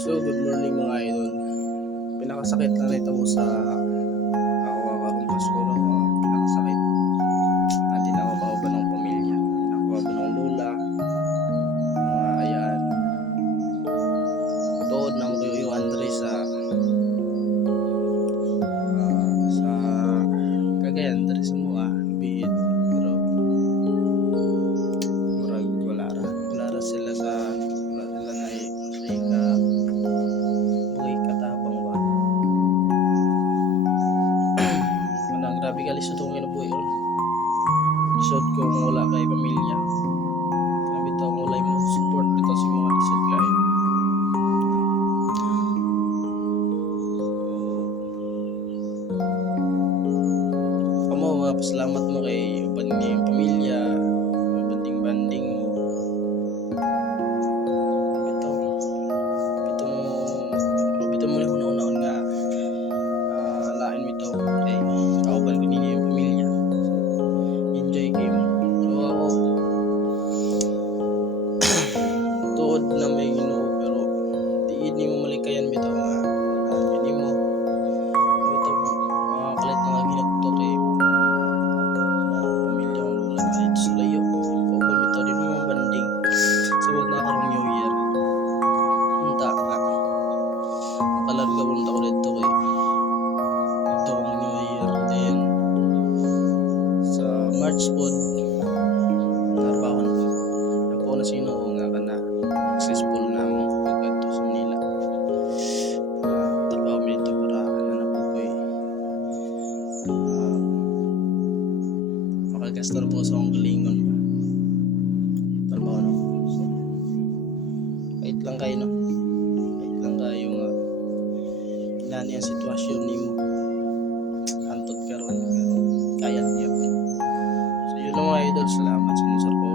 So, good morning mga idol. Pinakasakit na rin ako sa ako karong Pasko na pinakasakit. Hindi na ako kauban ng pamilya. Nakauban ng lula, mga ayan. Tuod na mo yung Andre sa Cagayan, Andre sa mga bihid. Pero murag wala ra sila na buhay katabang ba. Manang grabe ka lisod kong kinabuhi ron. Lisod kong wala kay pamilya. Grabe ito kung wala mo support dito sa mga lisod kay. Kamo mga pasalamat mo kay uban niya yung pamilya, banding-banding mo. Bito mo yung una-unaon nga lain mo ito kay kauban ko ninyo yung pamilya. Enjoy game. So ako tuod na may Ginoo pero di mo malikayan bito nga hindi mo ito kalit na nga ginakto kay pamilya kong lula kahit sa layo. Kauban bito din mo banding sa wag na karong New Year. Unta ka makalarga mo na ako dito kay dito kong New Year din sa March pod narbaho na po na sino nga ka na successful na mo pagkanto sa Manila. Trabaho mo dito para nanapoy makagastor po sa akong galingon ba trabaho na po. So kahit lang kayo no kahit lang kayo nga kinani ang sitwasyon ni mo hantod karon pero kaya lang yun. So yun lang mga idol, salamat sa inyong support.